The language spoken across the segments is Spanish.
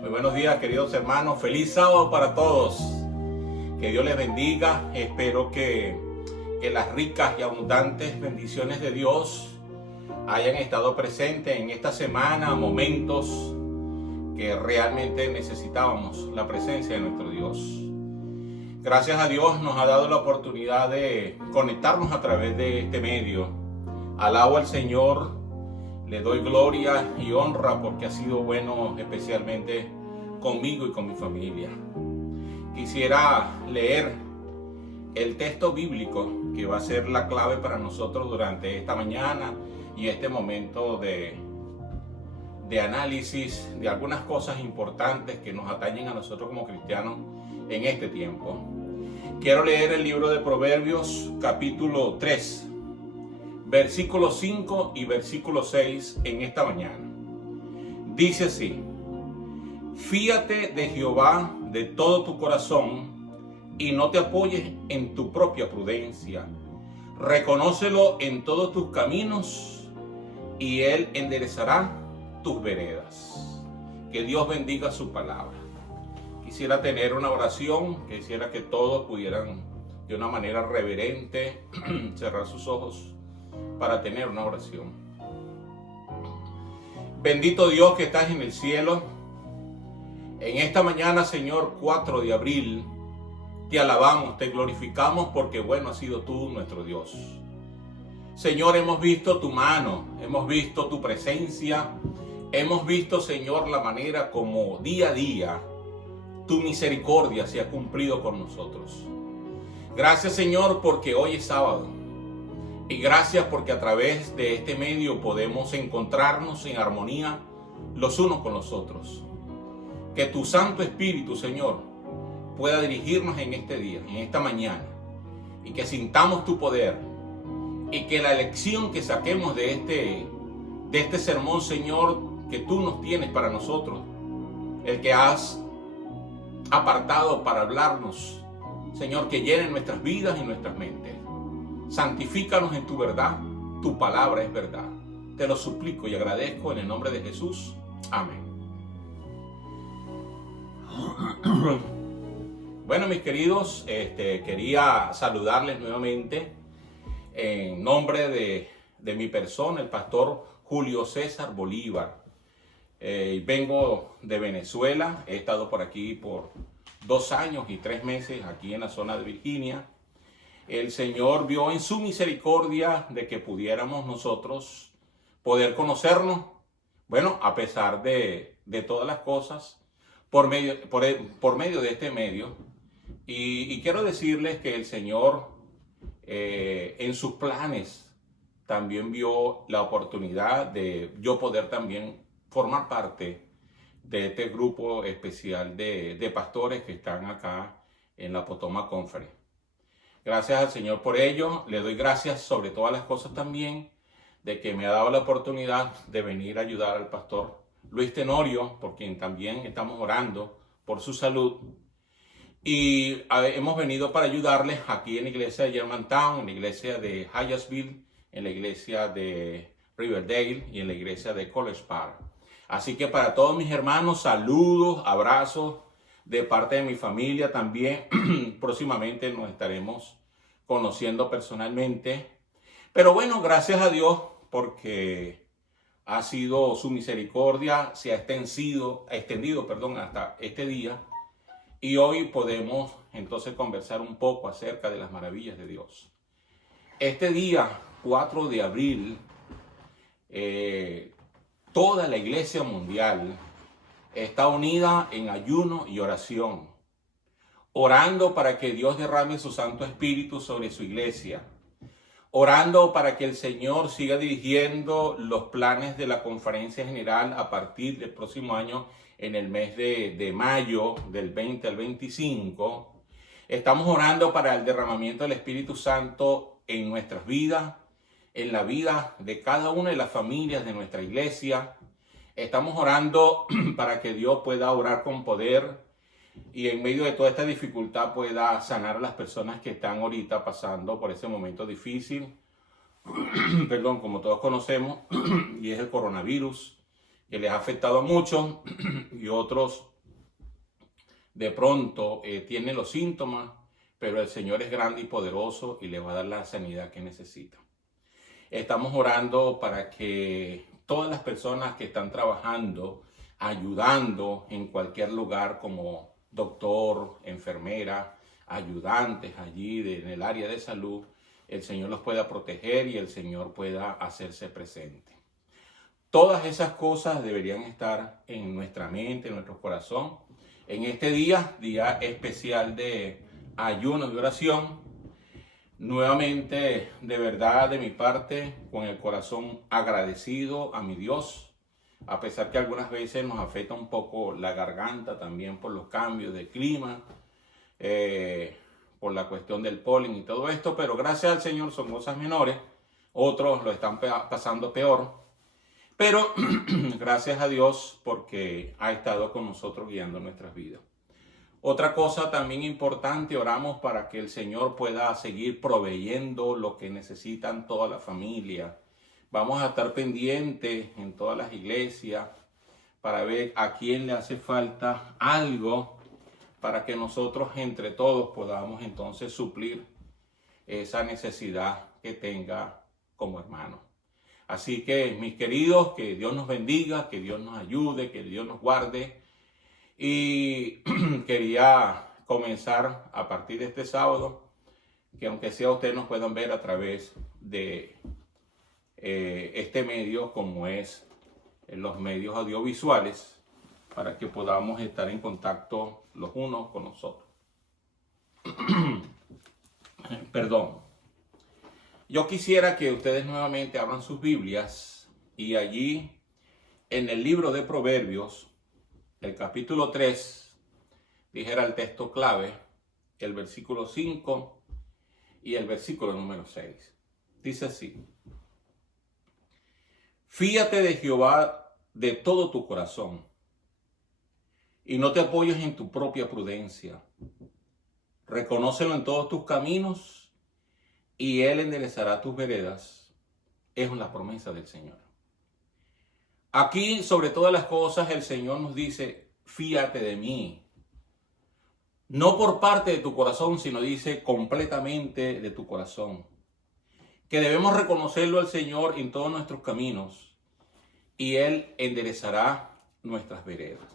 Muy buenos días, queridos hermanos. Feliz sábado para todos. Que Dios les bendiga. Espero que las ricas y abundantes bendiciones de Dios hayan estado presentes en esta semana, momentos que realmente necesitábamos la presencia de nuestro Dios. Gracias a Dios nos ha dado la oportunidad de conectarnos a través de este medio. Alabo al Señor, le doy gloria y honra porque ha sido bueno especialmente conmigo y con mi familia. Quisiera leer el texto bíblico que va a ser la clave para nosotros durante esta mañana y este momento de análisis de algunas cosas importantes que nos atañen a nosotros como cristianos en este tiempo. Quiero leer el libro de Proverbios capítulo 3, versículo 5 y versículo 6 en esta mañana. Dice así: fíate de Jehová de todo tu corazón y no te apoyes en tu propia prudencia. Reconócelo en todos tus caminos y Él enderezará tus veredas. Que Dios bendiga su palabra. Quisiera tener una oración, quisiera que todos pudieran de una manera reverente cerrar sus ojos para tener una oración. Bendito Dios que estás en el cielo. En esta mañana, Señor, 4 de abril, te alabamos, te glorificamos porque bueno has sido tú nuestro Dios. Señor, hemos visto tu mano, hemos visto tu presencia, hemos visto, Señor, la manera como día a día tu misericordia se ha cumplido con nosotros. Gracias, Señor, porque hoy es sábado. Y gracias porque a través de este medio podemos encontrarnos en armonía los unos con los otros. Que tu Santo Espíritu, Señor, pueda dirigirnos en este día, en esta mañana. Y que sintamos tu poder. Y que la lección que saquemos de este sermón, Señor, que tú nos tienes para nosotros, el que has apartado para hablarnos, Señor, que llene nuestras vidas y nuestras mentes. Santifícanos en tu verdad, tu palabra es verdad. Te lo suplico y agradezco en el nombre de Jesús. Amén. Bueno, mis queridos, quería saludarles nuevamente en nombre de mi persona, el pastor Julio César Bolívar. Vengo de Venezuela, he estado por aquí por 2 años y 3 meses aquí en la zona de Virginia. El Señor vio en su misericordia de que pudiéramos nosotros poder conocernos, bueno, a pesar de todas las cosas, por medio de este medio. Y quiero decirles que el Señor en sus planes también vio la oportunidad de yo poder también formar parte de este grupo especial de pastores que están acá en la Potomac Conference. Gracias al Señor por ello. Le doy gracias sobre todas las cosas también de que me ha dado la oportunidad de venir a ayudar al pastor Luis Tenorio, por quien también estamos orando por su salud. Y hemos venido para ayudarles aquí en la iglesia de Germantown, en la iglesia de Hyattsville, en la iglesia de Riverdale y en la iglesia de College Park. Así que para todos mis hermanos, saludos, abrazos de parte de mi familia también. Próximamente nos estaremos conociendo personalmente. Pero bueno, gracias a Dios porque ha sido su misericordia, se ha extendido, hasta este día. Y hoy podemos entonces conversar un poco acerca de las maravillas de Dios. Este día, 4 de abril, toda la iglesia mundial está unida en ayuno y oración, orando para que Dios derrame su Santo Espíritu sobre su iglesia, orando para que el Señor siga dirigiendo los planes de la Conferencia General a partir del próximo año, en el mes de mayo, del 20 al 25. Estamos orando para el derramamiento del Espíritu Santo en nuestras vidas, en la vida de cada una de las familias de nuestra iglesia. Estamos orando para que Dios pueda obrar con poder y en medio de toda esta dificultad pueda sanar a las personas que están ahorita pasando por ese momento difícil, perdón, como todos conocemos, y es el coronavirus, que les ha afectado a muchos y otros de pronto tienen los síntomas, pero el Señor es grande y poderoso y les va a dar la sanidad que necesitan. Estamos orando para que todas las personas que están trabajando, ayudando en cualquier lugar como doctor, enfermera, ayudantes allí en el área de salud, el Señor los pueda proteger y el Señor pueda hacerse presente. Todas esas cosas deberían estar en nuestra mente, en nuestro corazón. En este día especial de ayuno y oración, nuevamente, de verdad, de mi parte, con el corazón agradecido a mi Dios, a pesar que algunas veces nos afecta un poco la garganta también por los cambios de clima, por la cuestión del polen y todo esto, pero gracias al Señor son cosas menores, otros lo están pasando peor, pero gracias a Dios porque ha estado con nosotros guiando nuestras vidas. Otra cosa también importante, oramos para que el Señor pueda seguir proveyendo lo que necesitan toda la familia. Vamos a estar pendientes en todas las iglesias para ver a quién le hace falta algo para que nosotros entre todos podamos entonces suplir esa necesidad que tenga como hermano. Así que, mis queridos, que Dios nos bendiga, que Dios nos ayude, que Dios nos guarde. Y quería comenzar a partir de este sábado, que aunque sea ustedes nos puedan ver a través de este medio, como es los medios audiovisuales, para que podamos estar en contacto los unos con los otros. Perdón. Yo quisiera que ustedes nuevamente abran sus Biblias y allí en el libro de Proverbios, el capítulo 3, dijera el texto clave, el versículo 5 y el versículo número 6. Dice así: Fíate de Jehová de todo tu corazón y no te apoyes en tu propia prudencia. Reconócelo en todos tus caminos y Él enderezará tus veredas. Es una promesa del Señor. Aquí, sobre todas las cosas, el Señor nos dice, fíate de mí. No por parte de tu corazón, sino dice completamente de tu corazón. Que debemos reconocerlo al Señor en todos nuestros caminos y Él enderezará nuestras veredas.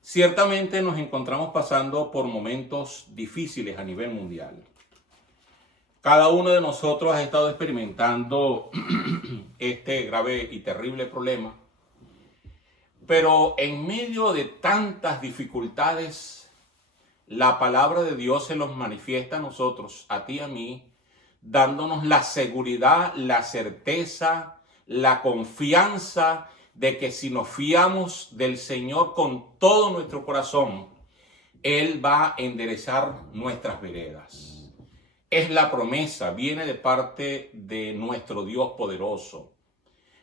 Ciertamente nos encontramos pasando por momentos difíciles a nivel mundial. Cada uno de nosotros ha estado experimentando este grave y terrible problema, pero en medio de tantas dificultades, la palabra de Dios se nos manifiesta a nosotros, a ti y a mí, dándonos la seguridad, la certeza, la confianza de que si nos fiamos del Señor con todo nuestro corazón, Él va a enderezar nuestras veredas. Es la promesa, viene de parte de nuestro Dios poderoso.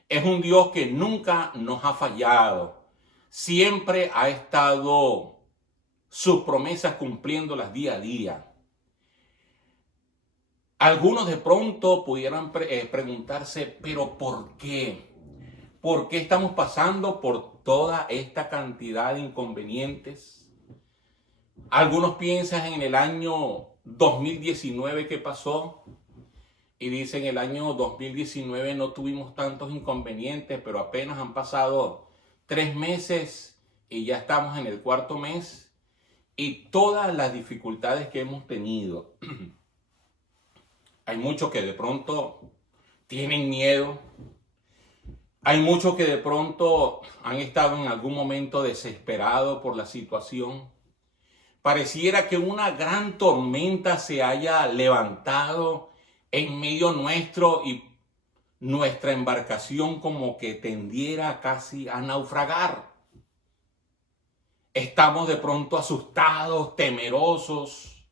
Es un Dios que nunca nos ha fallado. Siempre ha estado sus promesas cumpliéndolas día a día. Algunos de pronto pudieran preguntarse, ¿pero por qué? ¿Por qué estamos pasando por toda esta cantidad de inconvenientes? Algunos piensan en el año 2019 que pasó y dicen el año 2019 no tuvimos tantos inconvenientes, pero apenas han pasado 3 meses y ya estamos en el 4.º mes y todas las dificultades que hemos tenido. Hay muchos que de pronto tienen miedo. Hay muchos que de pronto han estado en algún momento desesperados por la situación. Pareciera que una gran tormenta se haya levantado en medio nuestro y nuestra embarcación como que tendiera casi a naufragar. Estamos de pronto asustados, temerosos.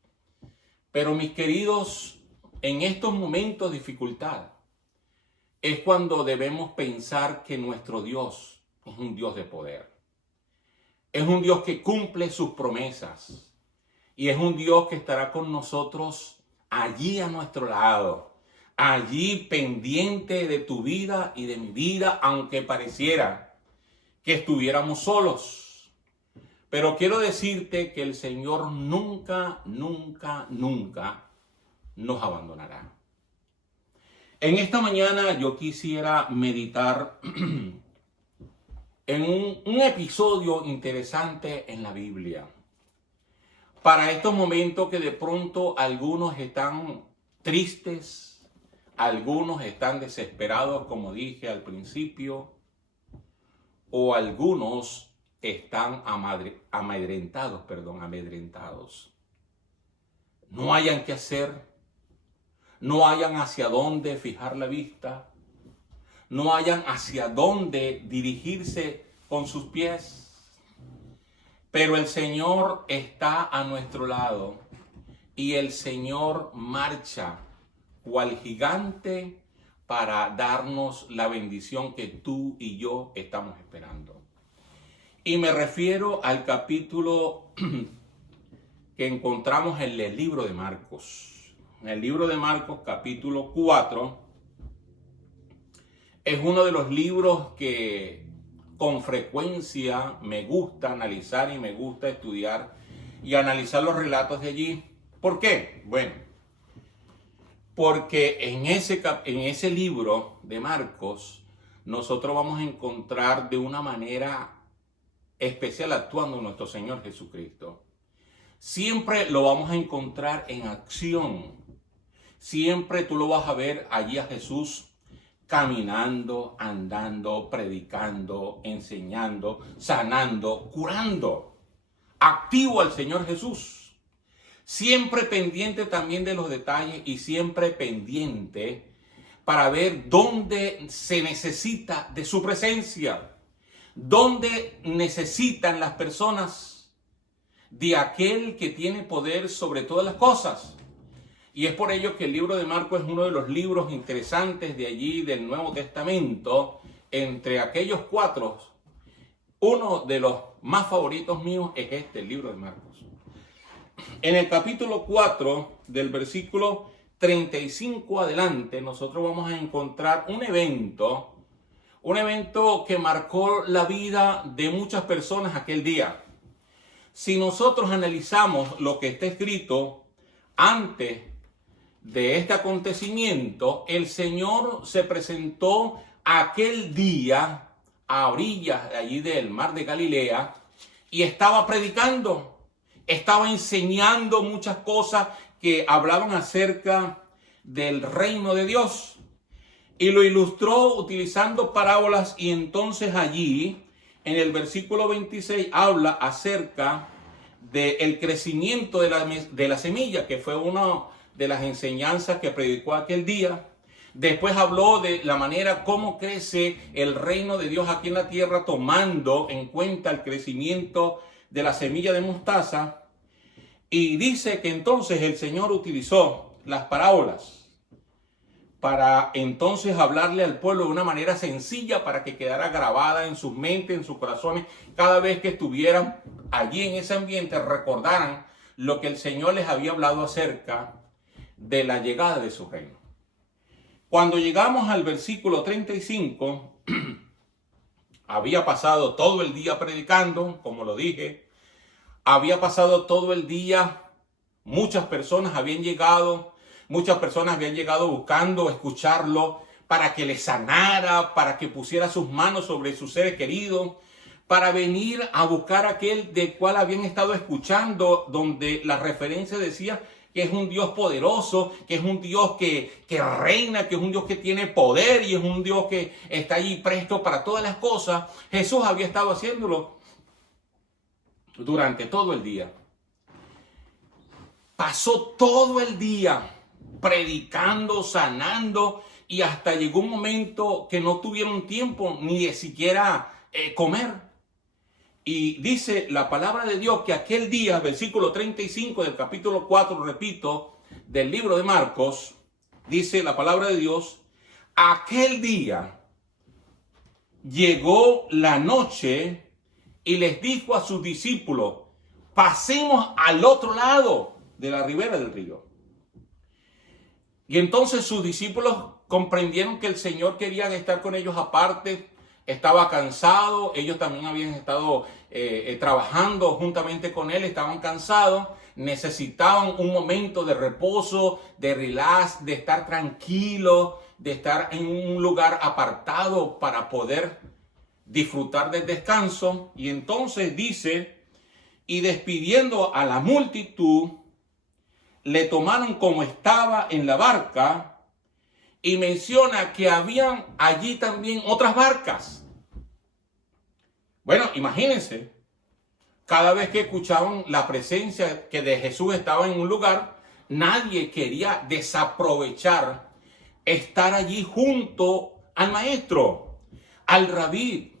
Pero mis queridos, en estos momentos de dificultad es cuando debemos pensar que nuestro Dios es un Dios de poder. Es un Dios que cumple sus promesas y es un Dios que estará con nosotros allí a nuestro lado, allí pendiente de tu vida y de mi vida, aunque pareciera que estuviéramos solos. Pero quiero decirte que el Señor nunca, nunca, nunca nos abandonará. En esta mañana yo quisiera meditar en un episodio interesante en la Biblia. Para estos momentos que de pronto algunos están tristes, algunos están desesperados, como dije al principio, o algunos están amedrentados. No hayan qué hacer, no hayan hacia dónde fijar la vista, no hayan hacia dónde dirigirse con sus pies. Pero el Señor está a nuestro lado y el Señor marcha cual gigante para darnos la bendición que tú y yo estamos esperando. Y me refiero al capítulo que encontramos en el libro de Marcos. En el libro de Marcos, capítulo 4, es uno de los libros que con frecuencia me gusta analizar y me gusta estudiar y analizar los relatos de allí. ¿Por qué? Bueno, porque en ese libro de Marcos nosotros vamos a encontrar de una manera especial actuando nuestro Señor Jesucristo. Siempre lo vamos a encontrar en acción. Siempre tú lo vas a ver allí a Jesús caminando, andando, predicando, enseñando, sanando, curando. Activo al Señor Jesús. Siempre pendiente también de los detalles y siempre pendiente para ver dónde se necesita de su presencia. Dónde necesitan las personas de aquel que tiene poder sobre todas las cosas. Y es por ello que el libro de Marcos es uno de los libros interesantes de allí del Nuevo Testamento. Entre aquellos 4, uno de los más favoritos míos es el libro de Marcos. En el capítulo 4, del versículo 35 adelante, nosotros vamos a encontrar un evento que marcó la vida de muchas personas aquel día. Si nosotros analizamos lo que está escrito antes de este acontecimiento, el Señor se presentó aquel día a orillas de allí del mar de Galilea y estaba predicando, estaba enseñando muchas cosas que hablaban acerca del reino de Dios y lo ilustró utilizando parábolas. Y entonces allí en el versículo 26 habla acerca del crecimiento de la semilla, que fue una de las enseñanzas que predicó aquel día. Después habló de la manera como crece el reino de Dios aquí en la tierra, tomando en cuenta el crecimiento de la semilla de mostaza. Y dice que entonces el Señor utilizó las parábolas para entonces hablarle al pueblo de una manera sencilla para que quedara grabada en sus mentes, en sus corazones. Cada vez que estuvieran allí en ese ambiente, recordaran lo que el Señor les había hablado acerca de la llegada de su reino. Cuando llegamos al versículo 35, había pasado todo el día predicando, como lo dije. Había pasado todo el día, muchas personas habían llegado buscando escucharlo para que les sanara, para que pusiera sus manos sobre sus seres queridos, para venir a buscar aquel del cual habían estado escuchando, donde la referencia decía que es un Dios poderoso, que es un Dios que reina, que es un Dios que tiene poder y es un Dios que está allí presto para todas las cosas. Jesús había estado haciéndolo durante todo el día. Pasó todo el día predicando, sanando, y hasta llegó un momento que no tuvieron tiempo ni de siquiera comer. Y dice la palabra de Dios que aquel día, versículo 35 del capítulo 4, repito, del libro de Marcos, dice la palabra de Dios, aquel día llegó la noche y les dijo a sus discípulos, pasemos al otro lado de la ribera del río. Y entonces sus discípulos comprendieron que el Señor quería estar con ellos aparte, estaba cansado, ellos también habían estado trabajando juntamente con él, estaban cansados, necesitaban un momento de reposo, de relax, de estar tranquilos, de estar en un lugar apartado para poder disfrutar del descanso. Y entonces dice, y despidiendo a la multitud, le tomaron como estaba en la barca, y menciona que habían allí también otras barcas. Bueno, imagínense, cada vez que escuchaban la presencia que de Jesús estaba en un lugar, nadie quería desaprovechar estar allí junto al maestro, al rabí,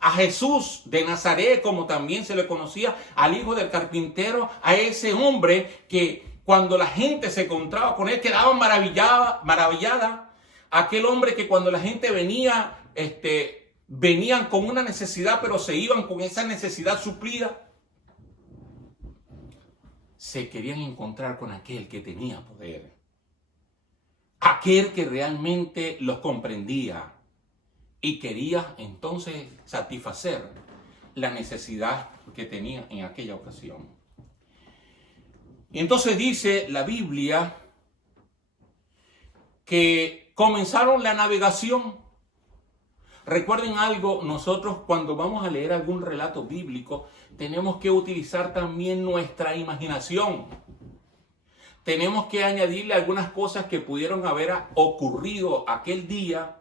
a Jesús de Nazaret, como también se le conocía, al hijo del carpintero, a ese hombre que cuando la gente se encontraba con él quedaban maravillada. Aquel hombre que cuando la gente venía, venían con una necesidad, pero se iban con esa necesidad suplida. Se querían encontrar con aquel que tenía poder. Aquel que realmente los comprendía y quería entonces satisfacer la necesidad que tenía en aquella ocasión. Y entonces dice la Biblia que comenzaron la navegación. Recuerden algo, nosotros cuando vamos a leer algún relato bíblico, tenemos que utilizar también nuestra imaginación. Tenemos que añadirle algunas cosas que pudieron haber ocurrido aquel día,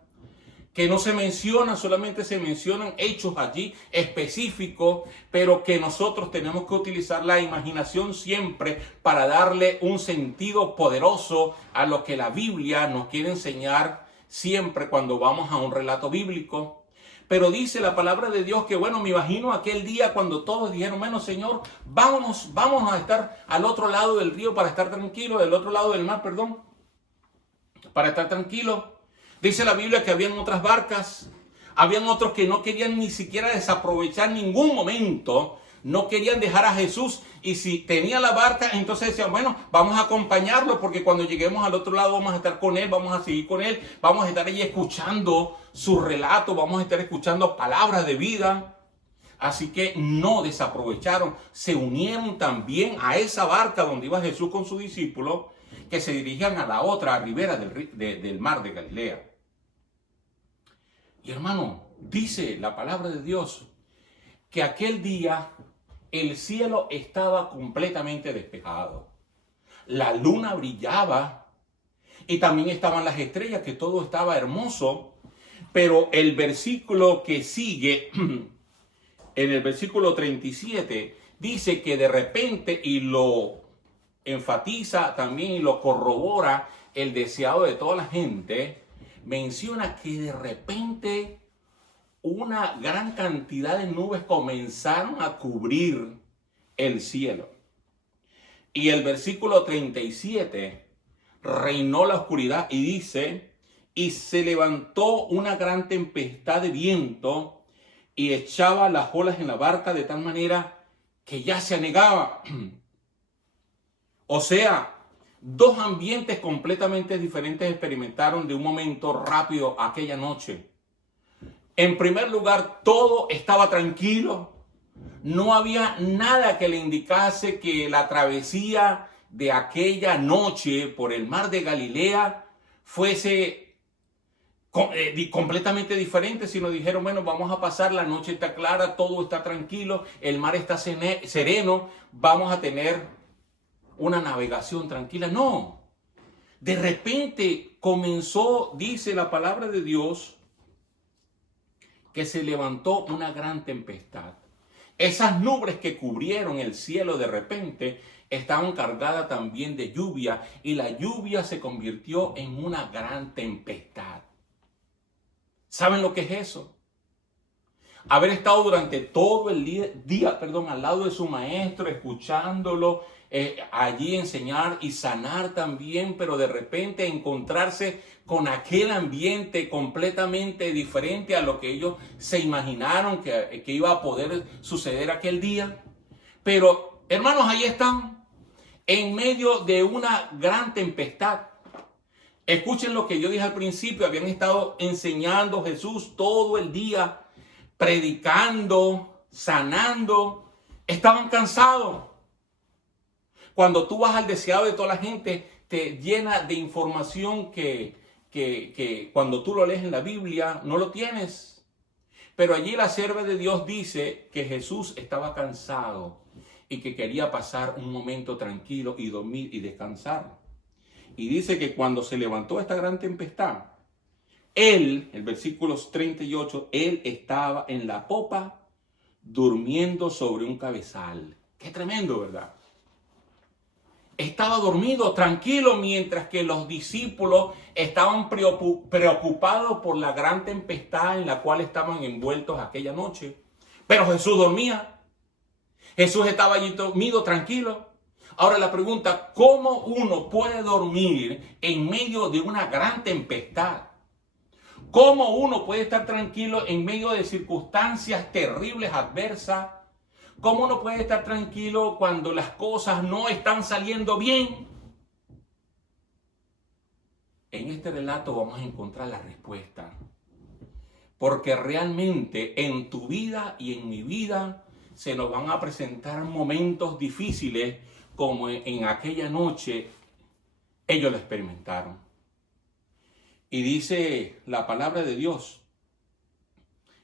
que no se mencionan, solamente se mencionan hechos allí específicos, pero que nosotros tenemos que utilizar la imaginación siempre para darle un sentido poderoso a lo que la Biblia nos quiere enseñar siempre cuando vamos a un relato bíblico. Pero dice la palabra de Dios que, bueno, me imagino aquel día cuando todos dijeron, bueno, Señor, vamos a estar al otro lado del río para estar tranquilos, del otro lado del mar, perdón, para estar tranquilos. Dice la Biblia que habían otras barcas, habían otros que no querían ni siquiera desaprovechar ningún momento, no querían dejar a Jesús, y si tenía la barca, entonces decían, bueno, vamos a acompañarlo porque cuando lleguemos al otro lado vamos a estar con él, vamos a seguir con él, vamos a estar allí escuchando su relato, vamos a estar escuchando palabras de vida. Así que no desaprovecharon, se unieron también a esa barca donde iba Jesús con sus discípulos, que se dirigían a la otra ribera del mar de Galilea. Y hermano, dice la palabra de Dios que aquel día el cielo estaba completamente despejado. La luna brillaba y también estaban las estrellas, que todo estaba hermoso. Pero el versículo que sigue, en el versículo 37, dice que de repente, y lo enfatiza también y lo corrobora el deseado de toda la gente, menciona que de repente una gran cantidad de nubes comenzaron a cubrir el cielo. Y el versículo 37, reinó la oscuridad y dice, y se levantó una gran tempestad de viento y echaba las olas en la barca de tal manera que ya se anegaba. O sea, dos ambientes completamente diferentes experimentaron de un momento rápido aquella noche. En primer lugar, todo estaba tranquilo. No había nada que le indicase que la travesía de aquella noche por el mar de Galilea fuese completamente diferente, sino dijeron, bueno, vamos a pasar, la noche está clara, todo está tranquilo, el mar está sereno, vamos a tener una navegación tranquila. No, de repente comenzó, dice la palabra de Dios, que se levantó una gran tempestad. Esas nubes que cubrieron el cielo de repente estaban cargadas también de lluvia, y la lluvia se convirtió en una gran tempestad. ¿Saben lo que es eso? Haber estado durante todo el día, al lado de su maestro, escuchándolo, allí enseñar y sanar también, pero de repente encontrarse con aquel ambiente completamente diferente a lo que ellos se imaginaron que iba a poder suceder aquel día. Pero, hermanos, ahí están, en medio de una gran tempestad. Escuchen lo que yo dije al principio. Habían estado enseñando Jesús todo el día, predicando, sanando. Estaban cansados. Cuando tú vas al deseado de toda la gente, te llena de información que cuando tú lo lees en la Biblia no lo tienes. Pero allí la sierva de Dios dice que Jesús estaba cansado y que quería pasar un momento tranquilo y dormir y descansar. Y dice que cuando se levantó esta gran tempestad, él, el versículo 38, él estaba en la popa durmiendo sobre un cabezal. Qué tremendo, ¿verdad? Estaba dormido, tranquilo, mientras que los discípulos estaban preocupados por la gran tempestad en la cual estaban envueltos aquella noche. Pero Jesús dormía. Jesús estaba allí dormido, tranquilo. Ahora la pregunta, ¿cómo uno puede dormir en medio de una gran tempestad? ¿Cómo uno puede estar tranquilo en medio de circunstancias terribles, adversas? ¿Cómo uno puede estar tranquilo cuando las cosas no están saliendo bien? En este relato vamos a encontrar la respuesta. Porque realmente en tu vida y en mi vida se nos van a presentar momentos difíciles como en aquella noche ellos lo experimentaron. Y dice la palabra de Dios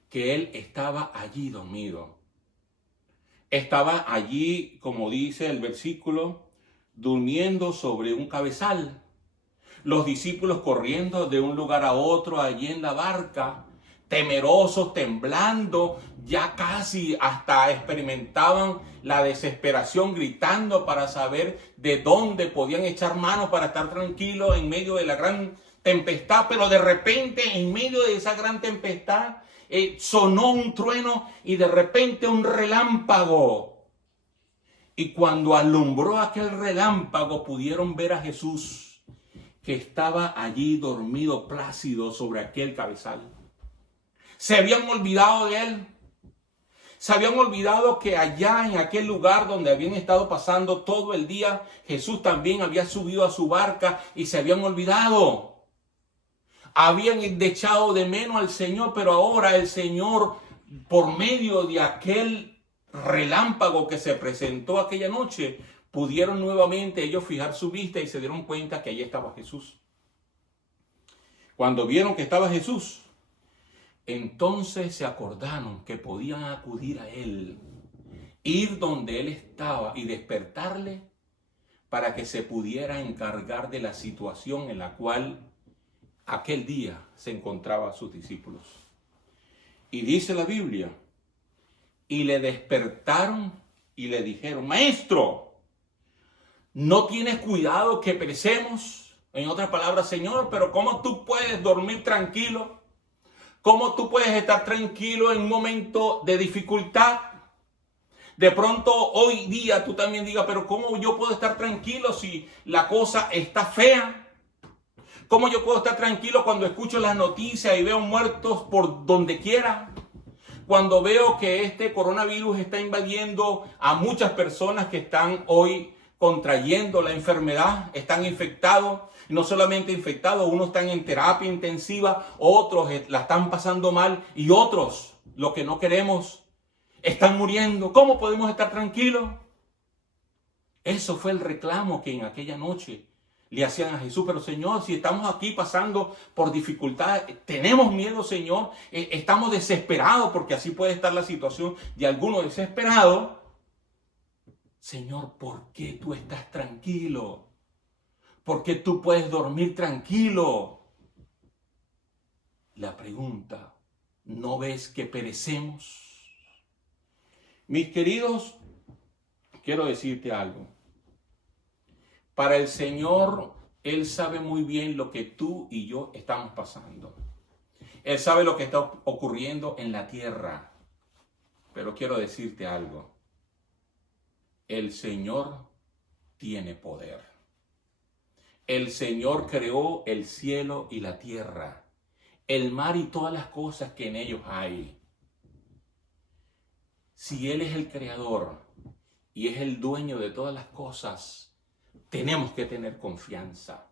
que él estaba allí dormido. Estaba allí, como dice el versículo, durmiendo sobre un cabezal. Los discípulos corriendo de un lugar a otro allí en la barca, temerosos, temblando, ya casi hasta experimentaban la desesperación, gritando para saber de dónde podían echar mano para estar tranquilos en medio de la gran tempestad. Pero de repente, en medio de esa gran tempestad, sonó un trueno y de repente un relámpago. Y cuando alumbró aquel relámpago, pudieron ver a Jesús, que estaba allí dormido plácido sobre aquel cabezal. Se habían olvidado de él. Se habían olvidado que allá en aquel lugar donde habían estado pasando todo el día, Jesús también había subido a su barca y se habían olvidado. Habían echado de menos al Señor, pero ahora el Señor, por medio de aquel relámpago que se presentó aquella noche, pudieron nuevamente ellos fijar su vista y se dieron cuenta que allí estaba Jesús. Cuando vieron que estaba Jesús, entonces se acordaron que podían acudir a él, ir donde él estaba y despertarle para que se pudiera encargar de la situación en la cual aquel día se encontraban sus discípulos. Y dice la Biblia, y le despertaron y le dijeron, Maestro, ¿no tienes cuidado que perecemos? En otras palabras, Señor, pero ¿cómo tú puedes dormir tranquilo? ¿Cómo tú puedes estar tranquilo en un momento de dificultad? De pronto hoy día tú también digas, pero ¿cómo yo puedo estar tranquilo si la cosa está fea? ¿Cómo yo puedo estar tranquilo cuando escucho las noticias y veo muertos por donde quiera? Cuando veo que este coronavirus está invadiendo a muchas personas que están hoy contrayendo la enfermedad, están infectados, y no solamente infectados, unos están en terapia intensiva, otros la están pasando mal y otros, lo que no queremos, están muriendo. ¿Cómo podemos estar tranquilos? Eso fue el reclamo que en aquella noche le hacían a Jesús. Pero Señor, si estamos aquí pasando por dificultades, tenemos miedo, Señor, estamos desesperados, porque así puede estar la situación de algunos desesperados. Señor, ¿por qué tú estás tranquilo? ¿Por qué tú puedes dormir tranquilo? La pregunta, ¿no ves que perecemos? Mis queridos, quiero decirte algo. Para el Señor, Él sabe muy bien lo que tú y yo estamos pasando. Él sabe lo que está ocurriendo en la tierra. Pero quiero decirte algo. El Señor tiene poder. El Señor creó el cielo y la tierra, el mar y todas las cosas que en ellos hay. Si Él es el creador y es el dueño de todas las cosas, tenemos que tener confianza.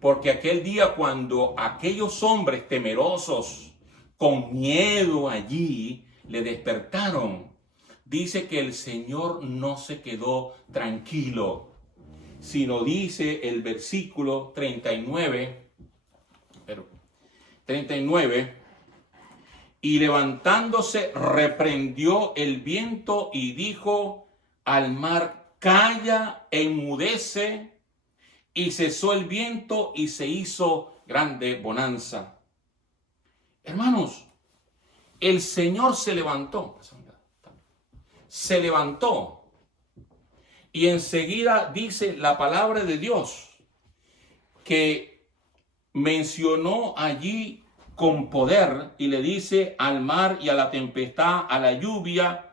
Porque aquel día cuando aquellos hombres temerosos, con miedo allí, le despertaron, dice que el Señor no se quedó tranquilo, sino dice el versículo 39, y levantándose reprendió el viento y dijo al mar, calla, enmudece, y cesó el viento y se hizo grande bonanza. Hermanos, el Señor se levantó, y enseguida dice la palabra de Dios que mencionó allí con poder y le dice al mar y a la tempestad, a la lluvia,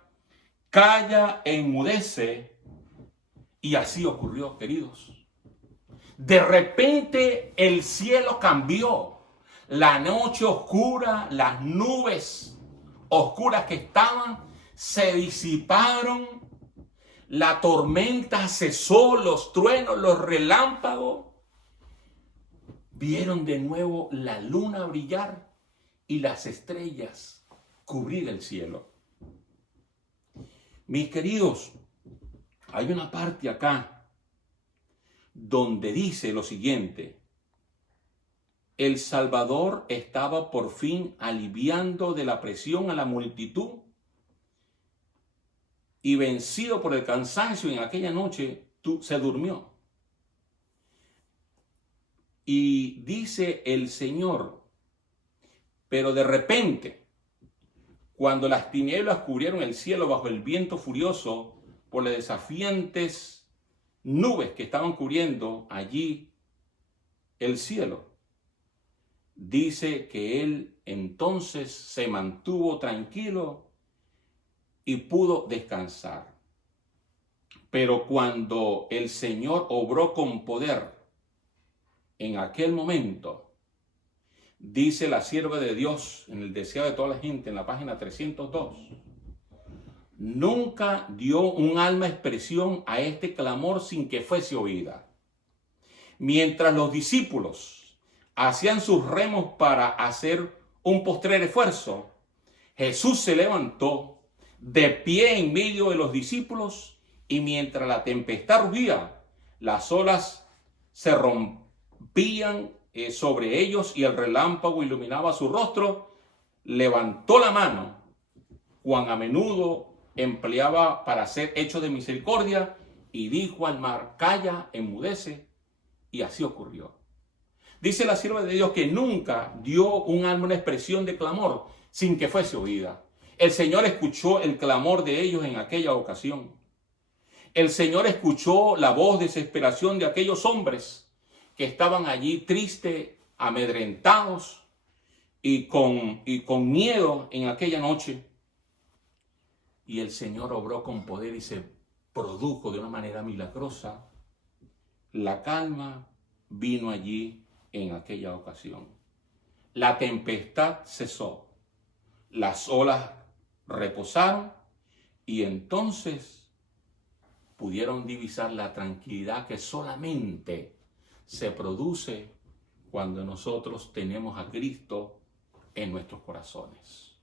calla, enmudece, y así ocurrió, queridos. De repente el cielo cambió, la noche oscura, las nubes oscuras que estaban se disiparon, la tormenta cesó, los truenos, los relámpagos, vieron de nuevo la luna brillar y las estrellas cubrir el cielo. Mis queridos, hay una parte acá donde dice lo siguiente: el Salvador estaba por fin aliviando de la presión a la multitud y vencido por el cansancio en aquella noche se durmió. Y dice el Señor, pero de repente, cuando las tinieblas cubrieron el cielo bajo el viento furioso por las desafiantes nubes que estaban cubriendo allí el cielo, dice que él entonces se mantuvo tranquilo y pudo descansar. Pero cuando el Señor obró con poder en aquel momento, dice la sierva de Dios en el Deseo de toda la gente, en la página 302, nunca dio un alma expresión a este clamor sin que fuese oída. Mientras los discípulos hacían sus remos para hacer un postrer esfuerzo, Jesús se levantó de pie en medio de los discípulos, y mientras la tempestad rugía, las olas se rompían sobre ellos y el relámpago iluminaba su rostro, levantó la mano, cuán a menudo empleaba para hacer hechos de misericordia, y dijo al mar, calla, enmudece, y así ocurrió. Dice la sierva de Dios que nunca dio un alma una expresión de clamor sin que fuese oída. El Señor escuchó el clamor de ellos en aquella ocasión. El Señor escuchó la voz de desesperación de aquellos hombres que estaban allí tristes, amedrentados y con miedo en aquella noche. Y el Señor obró con poder y se produjo de una manera milagrosa. La calma vino allí en aquella ocasión. La tempestad cesó, las olas reposaron, y entonces pudieron divisar la tranquilidad que solamente se produce cuando nosotros tenemos a Cristo en nuestros corazones.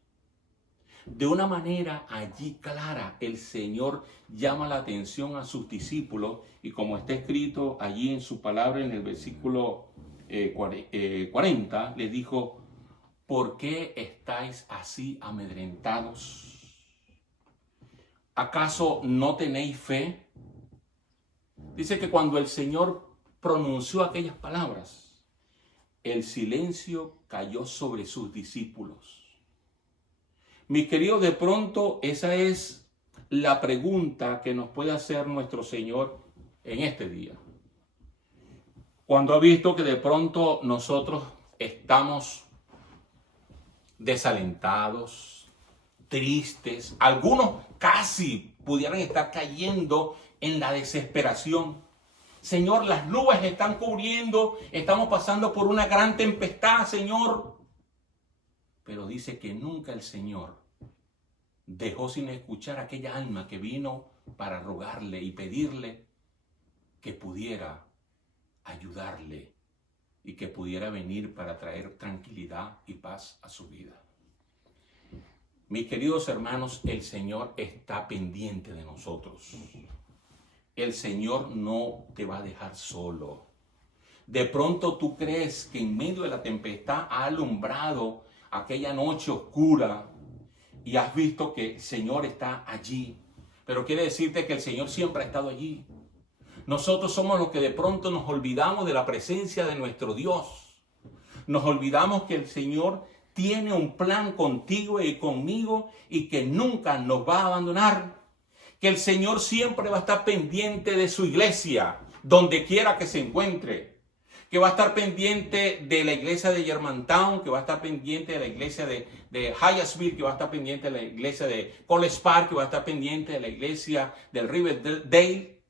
De una manera allí clara, el Señor llama la atención a sus discípulos, y como está escrito allí en su palabra en el versículo 40, les dijo, ¿por qué estáis así amedrentados? ¿Acaso no tenéis fe? Dice que cuando el Señor pronunció aquellas palabras, el silencio cayó sobre sus discípulos. Mis queridos, de pronto esa es la pregunta que nos puede hacer nuestro Señor en este día. Cuando ha visto que de pronto nosotros estamos desalentados, tristes, algunos casi pudieran estar cayendo en la desesperación. Señor, las nubes están cubriendo, estamos pasando por una gran tempestad, Señor. Pero dice que nunca el Señor dejó sin escuchar a aquella alma que vino para rogarle y pedirle que pudiera ayudarle y que pudiera venir para traer tranquilidad y paz a su vida. Mis queridos hermanos, el Señor está pendiente de nosotros. El Señor no te va a dejar solo. De pronto tú crees que en medio de la tempestad ha alumbrado aquella noche oscura y has visto que el Señor está allí. Pero quiere decirte que el Señor siempre ha estado allí. Nosotros somos los que de pronto nos olvidamos de la presencia de nuestro Dios. Nos olvidamos que el Señor tiene un plan contigo y conmigo y que nunca nos va a abandonar. Que el Señor siempre va a estar pendiente de su iglesia, donde quiera que se encuentre. Que va a estar pendiente de la iglesia de Germantown, que va a estar pendiente de la iglesia de Hyattsville, que va a estar pendiente de la iglesia de College Park, que va a estar pendiente de la iglesia del Riverdale.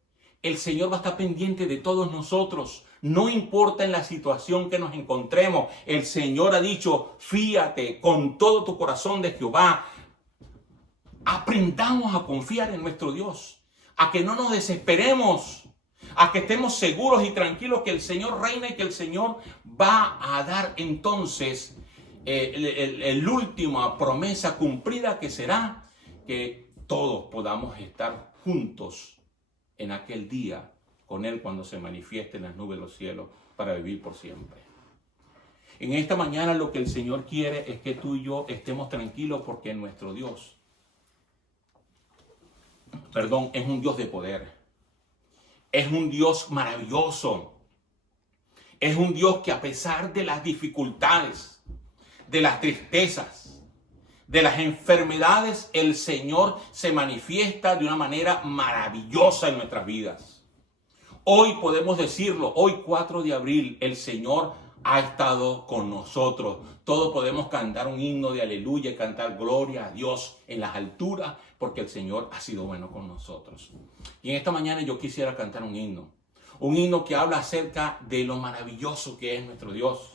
El Señor va a estar pendiente de todos nosotros. No importa en la situación que nos encontremos. El Señor ha dicho, fíate con todo tu corazón de Jehová. Aprendamos a confiar en nuestro Dios. A que no nos desesperemos. A que estemos seguros y tranquilos que el Señor reina y que el Señor va a dar entonces el última promesa cumplida, que será que todos podamos estar juntos en aquel día con Él cuando se manifieste en las nubes de los cielos para vivir por siempre. En esta mañana lo que el Señor quiere es que tú y yo estemos tranquilos, porque nuestro Dios, es un Dios de poder. Es un Dios maravilloso. Es un Dios que a pesar de las dificultades, de las tristezas, de las enfermedades, el Señor se manifiesta de una manera maravillosa en nuestras vidas. Hoy podemos decirlo, hoy 4 de abril, el Señor ha estado con nosotros. Todos podemos cantar un himno de aleluya y cantar gloria a Dios en las alturas, porque el Señor ha sido bueno con nosotros. Y en esta mañana yo quisiera cantar un himno que habla acerca de lo maravilloso que es nuestro Dios.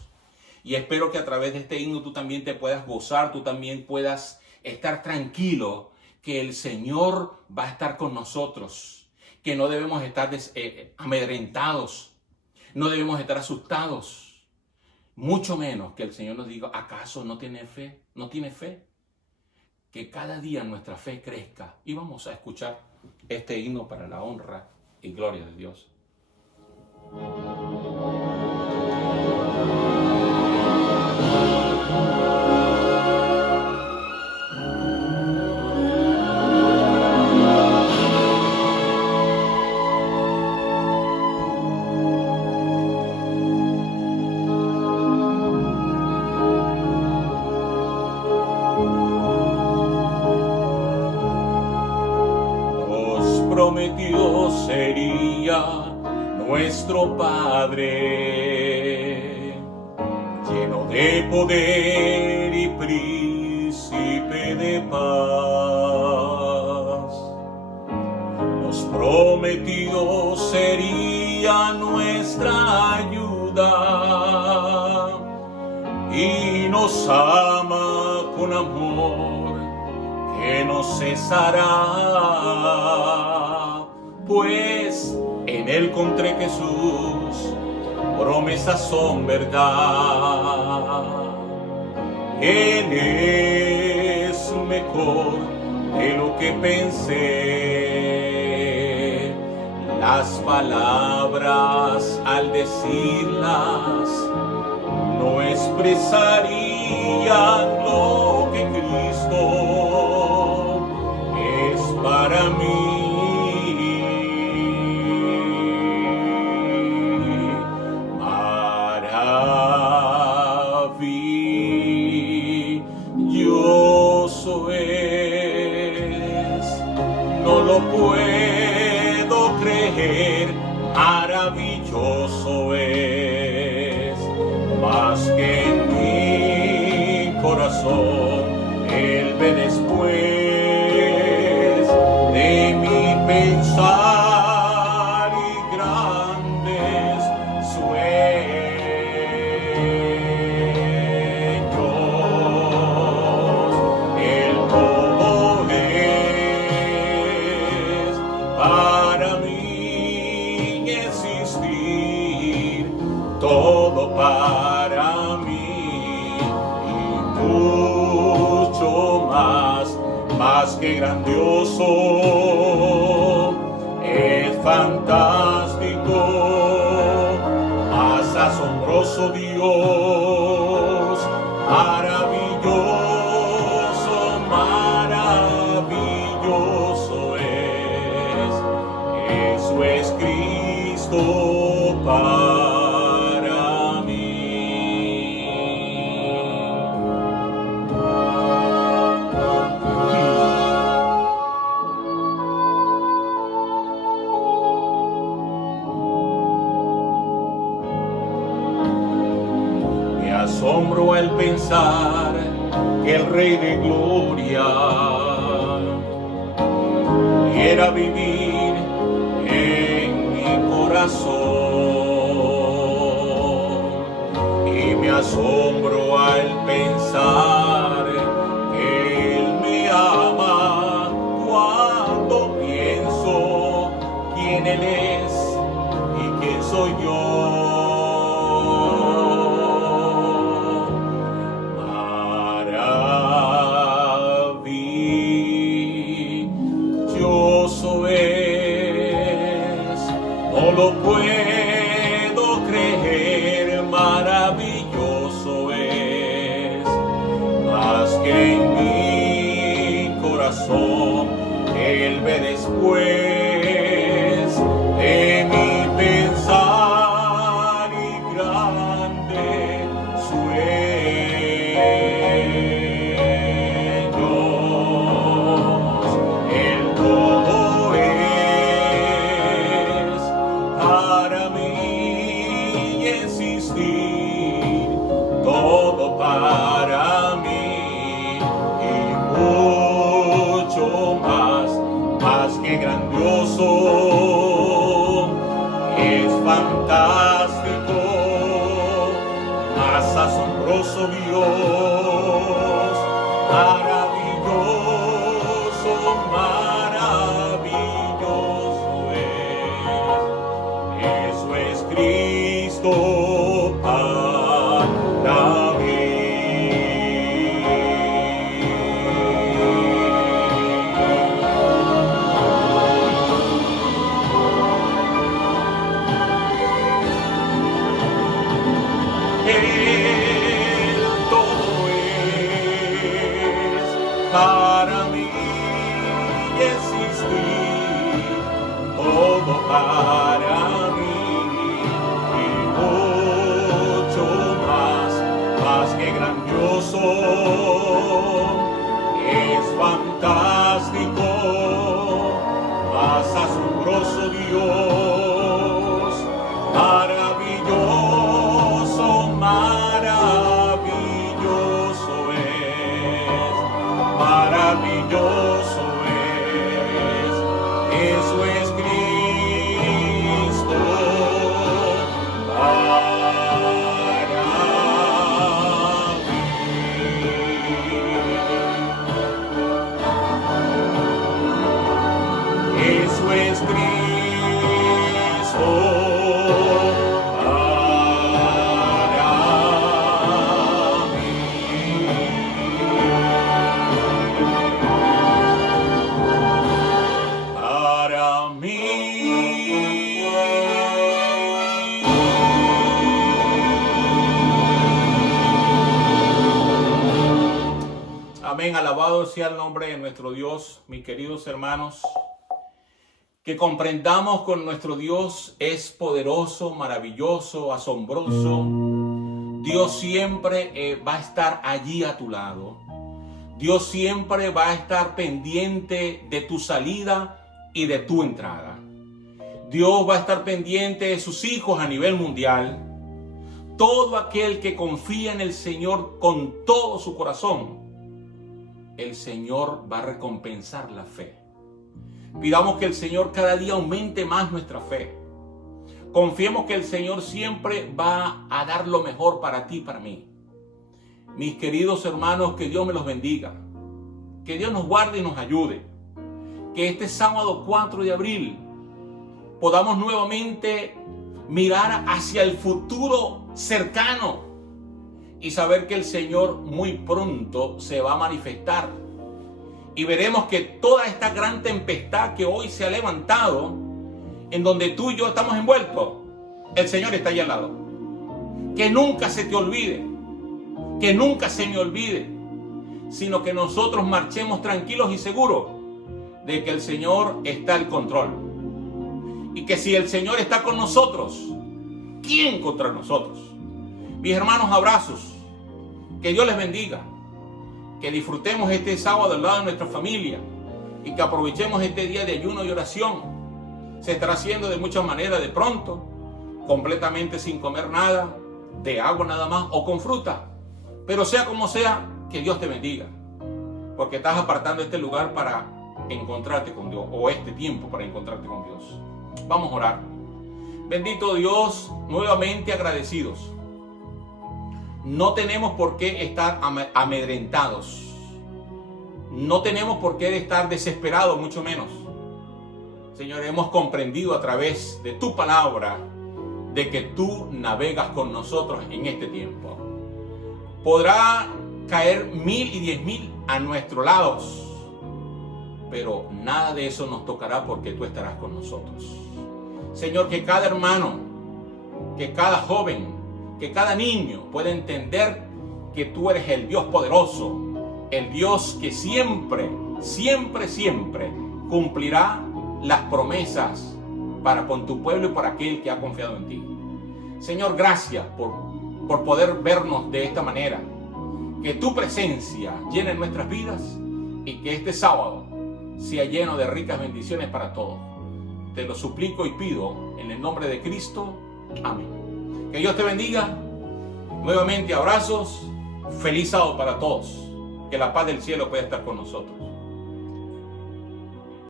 Y espero que a través de este himno tú también te puedas gozar, tú también puedas estar tranquilo, que el Señor va a estar con nosotros, que no debemos estar amedrentados, no debemos estar asustados, mucho menos que el Señor nos diga, ¿acaso no tiene fe? ¿No tiene fe? Que cada día nuestra fe crezca. Y vamos a escuchar este himno para la honra y gloria de Dios. Prometió sería nuestro Padre, lleno de poder y príncipe de paz. Nos prometió sería nuestra ayuda y nos ama con amor que no cesará, pues en Él encontré que sus promesas son verdad. Él es mejor de lo que pensé. Las palabras al decirlas no expresarían lo que Cristo es para mí. Maravilloso es, no lo puedo creer, maravilloso es, más que en mi corazón Él ve después de mi pensar y grandes sueños. más que grandioso, es fantástico, más asombroso Dios, maravilloso, maravilloso es. Eso es Cristo para mí. Me asombro al pensar que el Rey de Gloria quiera vivir en mi corazón, y me asombro al pensar que Él me ama cuando pienso quién Él es y quién soy yo. Maravilloso es, no lo puedo creer, maravilloso es, más que en mi corazón Él ve después de mi pensar y grande sueños. Él todo es para mí, existir, todo para mí y mucho más que grandioso, es fantástico, más asombroso Dios, maravilloso, maravilloso es. Eso es Cristo para mí. Él todo es para mí, existir, todo para mí y mucho más que grandioso, es fantástico, más asombroso Dios, maravilloso, maravilloso es, maravilloso es. Eso es Cristo para mí. Eso es Cristo para mí. Amén, alabado sea el nombre de nuestro Dios, mis queridos hermanos. Que comprendamos con nuestro Dios es poderoso, maravilloso, asombroso. Dios siempre va a estar allí a tu lado. Dios siempre va a estar pendiente de tu salida y de tu entrada. Dios va a estar pendiente de sus hijos a nivel mundial. Todo aquel que confía en el Señor con todo su corazón, el Señor va a recompensar la fe. Pidamos que el Señor cada día aumente más nuestra fe. Confiemos que el Señor siempre va a dar lo mejor para ti y para mí. Mis queridos hermanos, que Dios me los bendiga. Que Dios nos guarde y nos ayude. Que este sábado 4 de abril podamos nuevamente mirar hacia el futuro cercano y saber que el Señor muy pronto se va a manifestar y veremos que toda esta gran tempestad que hoy se ha levantado, en donde tú y yo estamos envueltos, el Señor está allá al lado. Que nunca se te olvide, que nunca se me olvide, sino que nosotros marchemos tranquilos y seguros de que el Señor está al control. Y que si el Señor está con nosotros, ¿quién contra nosotros? Mis hermanos, abrazos. Que Dios les bendiga. Que disfrutemos este sábado al lado de nuestra familia y que aprovechemos este día de ayuno y oración. Se estará haciendo de muchas maneras, de pronto, completamente sin comer nada, de agua nada más o con fruta. Pero sea como sea, que Dios te bendiga. Porque estás apartando este lugar para encontrarte con Dios, o este tiempo para encontrarte con Dios. Vamos a orar. Bendito Dios, nuevamente agradecidos. No tenemos por qué estar amedrentados. No tenemos por qué estar desesperados, mucho menos. Señor, hemos comprendido a través de tu palabra de que tú navegas con nosotros en este tiempo. Podrá caer 1000 y 10.000 a nuestros lados, pero nada de eso nos tocará porque tú estarás con nosotros. Señor, que cada hermano, que cada joven, que cada niño pueda entender que tú eres el Dios poderoso, el Dios que siempre, siempre, siempre cumplirá las promesas para con tu pueblo y para aquel que ha confiado en ti. Señor, gracias por poder vernos de esta manera. Que tu presencia llene nuestras vidas y que este sábado sea lleno de ricas bendiciones para todos. Te lo suplico y pido en el nombre de Cristo. Amén. Que Dios te bendiga. Nuevamente abrazos. Feliz sábado para todos. Que la paz del cielo pueda estar con nosotros.